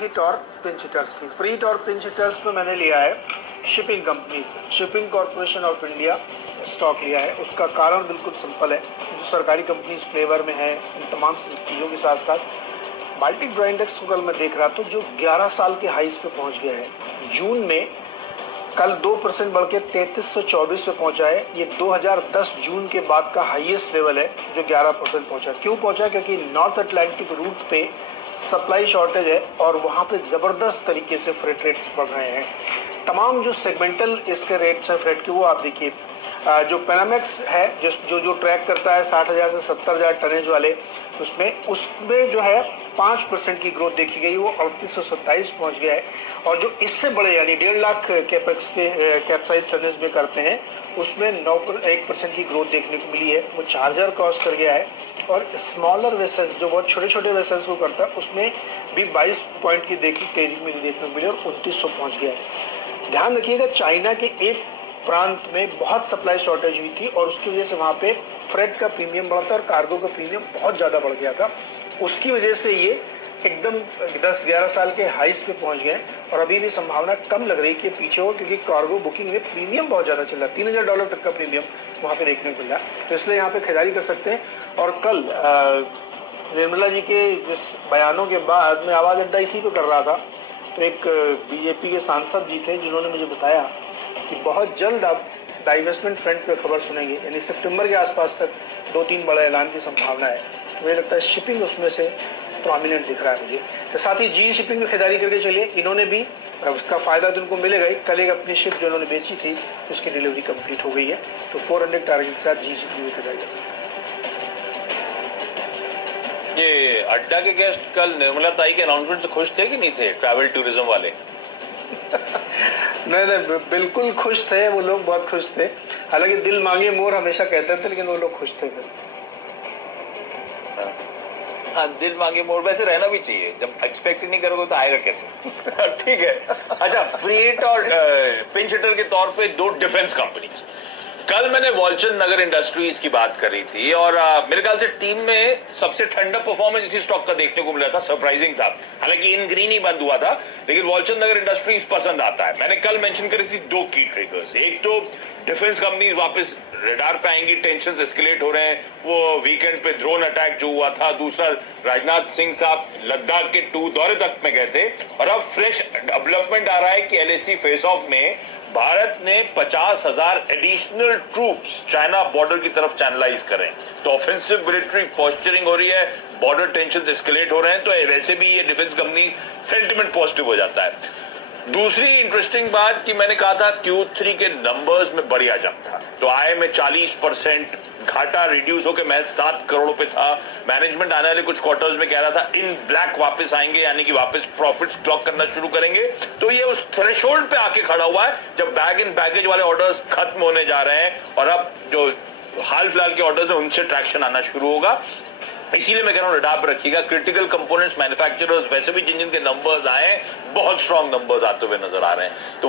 Hit और pinch hitters की। Free hit और पिंच हिटर्स में मैंने लिया है shipping company, shipping corporation of India stock लिया है। उसका कारण बिल्कुल सिंपल है, जो सरकारी कंपनी फ्लेवर में है, इन तमाम चीज़ों के साथ साथ बाल्टिक ड्राई इंडेक्स को कल मैं देख रहा था जो 11 साल के हाइस पे पहुंच गया है। जून में कल 2% बढ़ के 3324 पे पहुंचा है। ये 2010 जून के बाद का हाईएस्ट लेवल है जो 11% पहुंचा। क्यों पहुंचा? क्योंकि नॉर्थ अटलांटिक रूट पे सप्लाई शॉर्टेज है और वहां पे ज़बरदस्त तरीके से फ्रेट रेट्स बढ़ रहे हैं। तमाम जो सेगमेंटल इसके रेट्स हैं फ्रेट के, वो आप देखिए। जो पैनामेक्स है जो ट्रैक करता है 60,000 से 70,000 टनेज वाले, उसमें जो है 5% की ग्रोथ देखी गई, वो 3827 पहुंच गया है। और जो इससे बड़े यानी 1.5 लाख कैपेक्स के कैपसाइज टनेज में करते हैं, उसमें 1% की ग्रोथ देखने को मिली है, वो 4000 क्रॉस कर गया है। और स्मॉलर वेसल्स जो बहुत छोटे छोटे वेसल्स को करता है, उसमें भी 22 पॉइंट की तेजी में देखने को मिली और 2900 पहुंच गया है। ध्यान रखिएगा, चाइना के एक प्रांत में बहुत सप्लाई शॉर्टेज हुई थी और उसकी वजह से वहाँ पे फ्रेट का प्रीमियम बढ़ा था और कार्गो का प्रीमियम बहुत ज़्यादा बढ़ गया था। उसकी वजह से ये एकदम 10-11 साल के हाइस पे पहुंच गए और अभी भी संभावना कम लग रही है कि पीछे हो, क्योंकि कार्गो बुकिंग में प्रीमियम बहुत ज़्यादा चल रहा है। $3000 तक का प्रीमियम वहाँ पे देखने को मिला, तो इसलिए यहाँ पे खरीदारी कर सकते हैं। और कल निर्मला जी के इस बयानों के बाद मैं आवाज़ अड्डा इसी पे कर रहा था, तो एक बीजेपी के सांसद जी थे जिन्होंने मुझे बताया कि बहुत जल्द आप डाइवेस्टमेंट फ्रंट पे खबर सुनेंगे, यानी सितंबर के आसपास तक 2-3 बड़े ऐलान की संभावना है। तो मुझे लगता है शिपिंग उसमें से प्रोमिनेंट दिख रहा है मुझे। तो साथ ही जी शिपिंग में खरीदारी करके चलिए, इन्होंने भी उसका फायदा तो उनको मिलेगा ही। कल एक अपनी शिप जो उन्होंने बेची थी उसकी डिलीवरी कंप्लीट हो गई है, तो 400 टारगेट के साथ जी शिपिंग में खरीदारी कर सकते हैं। ये अड्डा के गेस्ट कल निर्मला ताई के अनाउंसमेंट से खुश थे कि नहीं थे, ट्रैवल टूरिज्म वाले? नहीं, बिल्कुल खुश थे वो लोग, बहुत खुश थे। हालांकि दिल मांगे मोर हमेशा कहते थे, लेकिन वो लोग खुश थे। हाँ, दिल मांगे मोर वैसे रहना भी चाहिए, जब एक्सपेक्ट नहीं करोगे तो आएगा कैसे? ठीक है। अच्छा, फ्री हिट और पिंच हिटर के तौर पे 2 डिफेंस कंपनीज। कल मैंने वॉलचंद नगर इंडस्ट्रीज की बात करी थी और मेरे ख्याल से टीम में सबसे ठंडा परफॉर्मेंस इसी स्टॉक का देखने को मिला था, सरप्राइजिंग था। हालांकि इन ग्रीन ही बंद हुआ था, लेकिन वॉलचंद नगर इंडस्ट्रीज पसंद आता है। मैंने कल मेंशन करी थी 2 की ट्रिगर्स। एक तो डिफेंस कंपनी वापस रडार पे आएंगी, टेंशन एस्केलेट हो रहे हैं, वो वीकेंड पे ड्रोन अटैक जो हुआ था। दूसरा, राजनाथ सिंह साहब लद्दाख के 2 दौरे तक में गए थे और अब फ्रेश डेवलपमेंट आ रहा है कि LAC फेस ऑफ में भारत ने 50,000 एडिशनल ट्रूप्स चाइना बॉर्डर की तरफ चैनलाइज करें, तो ऑफेंसिव मिलिट्री पोस्चरिंग हो रही है, बॉर्डर टेंशन एस्केलेट हो रहे हैं, तो वैसे भी ये डिफेंस कंपनी सेंटिमेंट पॉजिटिव हो जाता है। दूसरी इंटरेस्टिंग बात कि मैंने कहा था Q3 के नंबर्स में बढ़िया जंप था, तो आय में 40%, घाटा रिड्यूस होकर महज 7 करोड़ पे था। मैनेजमेंट आने वाले कुछ क्वार्टर्स में कह रहा था इन ब्लैक वापस आएंगे, यानी कि वापस प्रॉफिट्स क्लॉक करना शुरू करेंगे। तो ये उस थ्रेशोल्ड पे आके खड़ा हुआ है जब बैग इन बैगेज वाले ऑर्डर्स खत्म होने जा रहे हैं और अब जो हाल फिलहाल के ऑर्डर्स हैं उनसे ट्रैक्शन आना शुरू होगा। इसीलिए मैं कह रहा हूँ रडार पर रखिएगा। क्रिटिकल कंपोनेंट्स मैन्युफैक्चरर्स वैसे भी जिन जिन के नंबर्स आए, बहुत स्ट्रॉन्ग नंबर्स आते हुए नजर आ रहे हैं, तो